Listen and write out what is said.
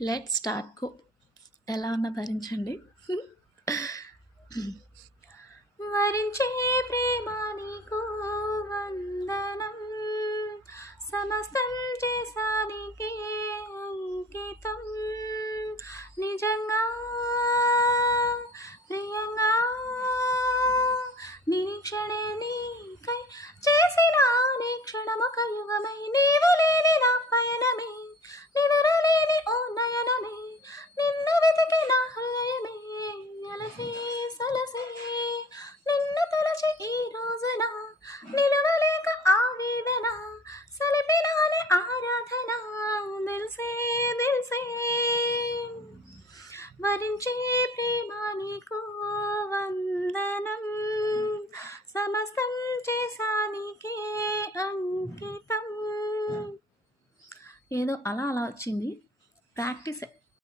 Let start go. ఎలా ఉన్నా భరించండి. వరించే ప్రేమ నీకు వందనం, సమస్తం చేసానికి అంకితం, నిజంగా ప్రియంగా నిరీక్షణే నీకై చేసిన నీ క్షణమొక యుగమై, నీవు లేని నా పయనమే నిదురలేని ఓ నయనమే, నిన్ను వెతికి నా హృదయమే అలసి సొలసి, నిన్ను తలచి ఈ రోజున నిలవలేక ఆవేదన, సలిపినానే ఆరాధన దిల్సే దిల్సే. వరించే ప్రేమ నీకు వందనం, సమస్తం చేసానికే అంకితం. ఏదో అలా వచ్చింది, ప్రాక్టీసే.